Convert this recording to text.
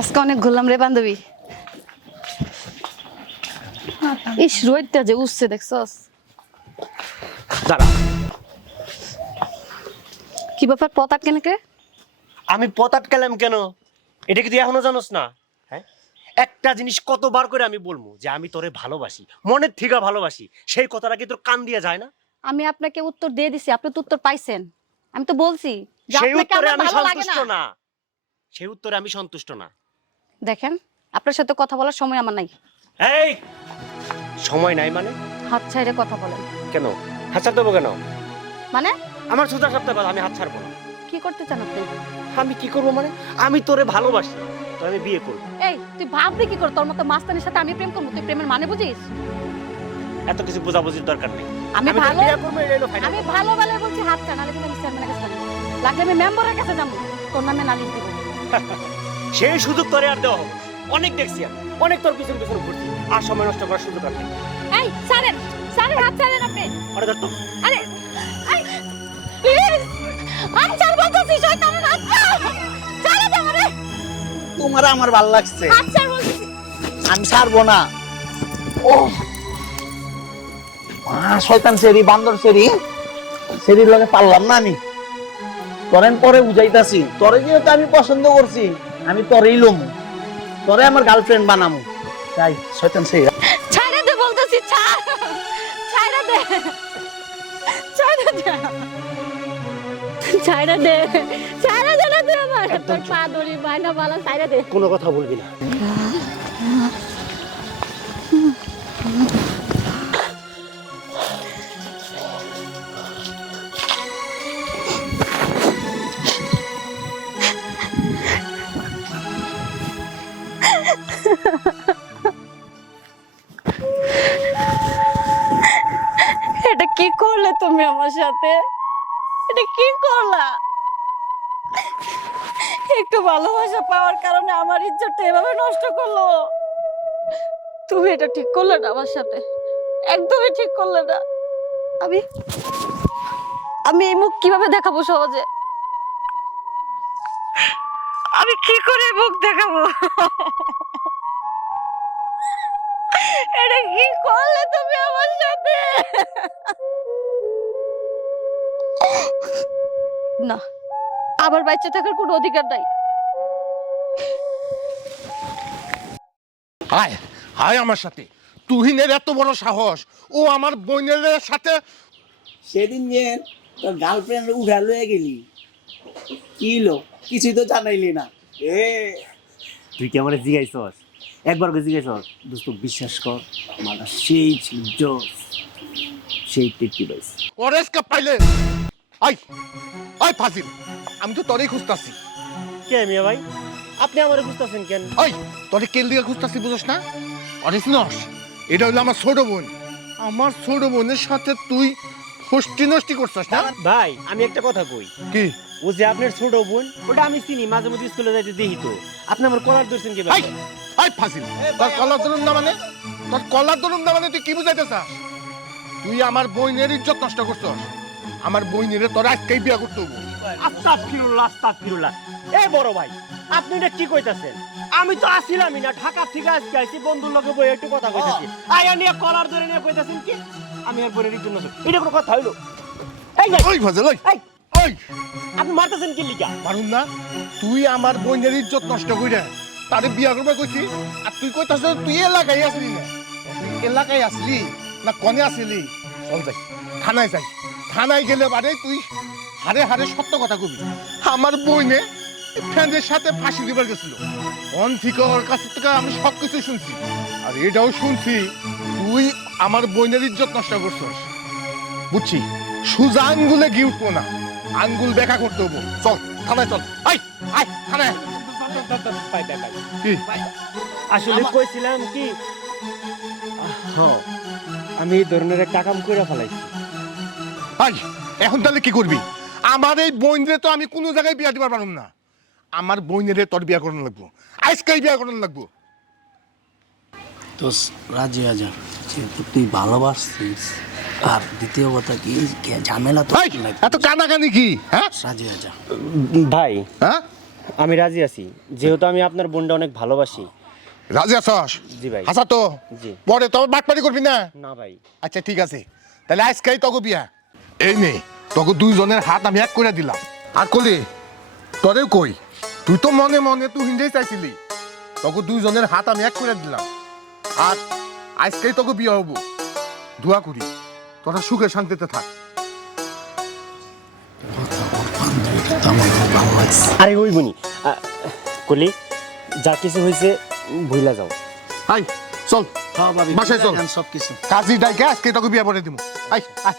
আজকে অনেক ঘুরলাম রে বান্ধবী। ইস রোহিতটা যে উঠছে দেখছস? দাঁড়া। কি ব্যাপার পতাক কেনকে আমি পথ আটকালাম কেন? এটা কি তুই এখনও জানোস না? হ্যাঁ? একটা জিনিস কতবার করে আমি বলব যে আমি তোরে ভালোবাসি মনের থেকে ভালোবাসি সেই কথাটা কি তোর কান দিয়ে যায় না? আমি আপনাকে উত্তর দিয়ে দিছি আপনি তো উত্তর পাইছেন। আমি তো বলছি যে সেই আপনাকে উত্তরে আমার আমি ভালো লাগে সন্তুষ্ট না। না। সেই উত্তরে আমি সন্তুষ্ট না। দেখেন আপনার সাথে কথা বলার সময় আমার নাই। এই! সময় নাই মানে? হাত ছাইরে কথা বলেন। কেন? হাত ছাড় দেবো কেন? মানে? আমার সুদা সপ্তাহ কথা আমি হাত ছাড়বো না। কি করতে চান আপনি? আমি কি করব মানে? আমি তোরে ভালোবাসি তো আমি বিয়ে করব। এই তুই ভাববি কি করে? তোর মতো মাস্তানের সাথে আমি প্রেম করব তুই প্রেমের মানে বুঝিস? এত কিছু বোঝাবুঝির দরকার নেই। আমি তোরে ভালো বিয়ে করব এটাই হলো final আমি ভালো ভালো বলছি হাত ছাড় নাহলে কিন্তু আমি চেয়ারম্যানের কাছে যাব। লাগলে আমি মেম্বারের কাছে যাব তোর নামে নালিশ দিব। সেই সুযোগ তোরে আর দেওয়া হবে অনেক দেখছি আমি। অনেক তোর পিছনে পিছনে ঘুরছি। আর সময় নষ্ট করার সুযোগ আর নেই। এই ছাড়েন। ছাড়েন হাত ছাড়েন আপনি। আরে ধর তো। আরে আই প্লিজ হাত ছাড় বলতেছি শয়তানের হাত ছাড়। ছাড়ে দে আমারে। তোমার আমার ভালো লাগছে। হাত ছাড় বলতেছি আমি ছাড়বো না। ও। আহ, শয়তান সেরি বান্দর সেরি। সেরির লগে পারলাম না আমি। তোরেন পরে বুঝাইতাছি। তোরে যেহেতু আমি পছন্দ করছি। আমি তোরেই লম। তোরে আমার গার্লফ্রেন্ড বানামু। তাই শয়তান সেরি ছাড়ে দে বলতেছি ছাড় ছাড়ে দে। ছাড়ে দে। ছাড়ে দে। ছাড়ে দে না তুই আমার। তোর পা দড়ি বাইনা বালা ছাড়ে দে। কোনো কথা বলবি না। কি করলে তুমি আমার সাথে? এটা কি করলা? একটু ভালোবাসা পাওয়ার কারণে আমার ইজ্জতটা এভাবে নষ্ট করল। তুমি এটা ঠিক করলে না আমার সাথে। একদমই ঠিক করলে না। আমি আমি এই মুখ কীভাবে দেখাবো সহজে? আমি কি করে মুখ দেখাবো? এটা কি করলে তুমি আমার সাথে? না আবার বাচ্চা থাকার কোনো অধিকার নাই। হায় হায় আমার সাথে। তুহিনের এত বড় সাহস ও আমার বোনের সাথে সেদিন যে তোর গার্লফ্রেন্ড উঠা লয়ে গেলি কি লো কিছুই তো জানাইলি না। এ তুই কি আমার জিগাইছস? একবার করে জিগাইছস দোস্ত বিশ্বাস কর মাথা সেই ছিল জোস সেই টিটকি বাইস অরেসকে পাইলে? আই আই ফাজিল আমি তো তোরেই খুঁজতাছি। কে মিয়া ভাই? আপনি আমারে বুঝতেছেন কেন? ওই তোরে কেল দিয়ে খুঁজতাছি বুঝছ না? অরেস নস এটা হলো আমার ছোট বোন। আমার ছোট বোনের সাথে তুই ফষ্টি নষ্টি করছিস না? ভাই আমি একটা কথা কই। কি? ও যে আপনার ছোট বোন ওটা আমি চিনি মাঝে মধ্যে স্কুলে যাইতে দেখি তো। আপনি আমার কলার ধরছেন কি আই! আই ফাজিল তোর কলার ধরুন না মানে? তোর কলার ধরুন না মানে তুই কি বুঝাইতে চাস তুই আমার বোনের ইজ্জত নষ্ট করছস। আমার বোনের তোর আজকেই বিয়া করতে হব আস্তাক ফিরুল্লাহ আস্তাক ফিরুল্লাহ এ বড় ভাই আপনি এটা কি কইতাছেন? আমি তো আসিলামই না ঢাকা থেকে আজকে আইছি বন্ধুর লগে বই একটু কথা কইতাছি। আয়া নিয়ে কলার ধরে নিয়ে কইতাছেন কি? আমি আর বোনের জন্য এটা কোনো কথা হইল? এই ওই ফাজিল ওই। আপনি মারতেছেন কি লিগা? মারুন না তুই আমার বোনের ইজ্জত নষ্ট কইরা তারে বিয়া করবে কইছি আর তুই কইতাছ তুই এলাকায় আসলি না। এলাকায় আসলি না কনে আসলি চল যাই, থানায় যাই। থানায় গেলে বারে তুই হারে হারে সত্য কথা কবি। আমার বইনে ফ্রেন্ডের সাথে ফাঁসি দিবার গেছিল। অন থেকে ওর কাছ থেকে আমি সব কিছু শুনছি। আর এটাও শুনছি, তুই আমার বোনের ইজ্জত নষ্ট করছস। বুঝছি? সুজা আঙ্গুলে গিয়ে উঠবো না। আঙ্গুল দেখা করতে হব। চল, থানায় চল। আই আই থানায়। কি? আসলে কইছিলাম কি? হ্যাঁ আমি এই ধরনের একটা কাম কইরা ফেলাইছি। আই এখন তাহলে কি করবি? আমার এই বোনরে তো আমি কোনো জায়গায় বিয়া দিবার পারুম না। আমার বোনেরে তোর বিয়া করানো লাগবো। আজকেই বিয়া করানো লাগবো। তো রাজি আজা যেহেতু তুই ভালোবাসছিস আর দ্বিতীয় কথা কি? ঝামেলা তো ভাই এত কানাকানি কি? হ্যাঁ? রাজি আজা ভাই হ্যাঁ? আমি রাজি আছি। যেহেতু আমি আপনার বোনটা অনেক ভালোবাসি। রাজি আছস? জি ভাই। হাসা তো? জি। পরে তো বাটপারি করবি না? না ভাই। আচ্ছা ঠিক আছে। তাহলে আজকেই তোকে বিয়া। এই নে তোকে দুইজনের হাত আমি এক করে দিলাম। আর কলি তোরেও কই? তুই তো মনে মনে তুই হিন্দেই চাইছিলি। তোকে দুইজনের হাত আমি এক করে দিলাম। আর আজকেই তোকে বিয়ে হব। দোয়া করি। তোরা সুখে শান্তিতে থাক। আমার খুব ভালো লাগছে আরে ওই বনি কলি যা কিছু হয়েছে ভুলা যাও। আই চল হ্যাঁ বাসায় চল। সব কিছু কাজী ডাইকে আজকে তোকে বিয়ে পড়ে দিব আই আই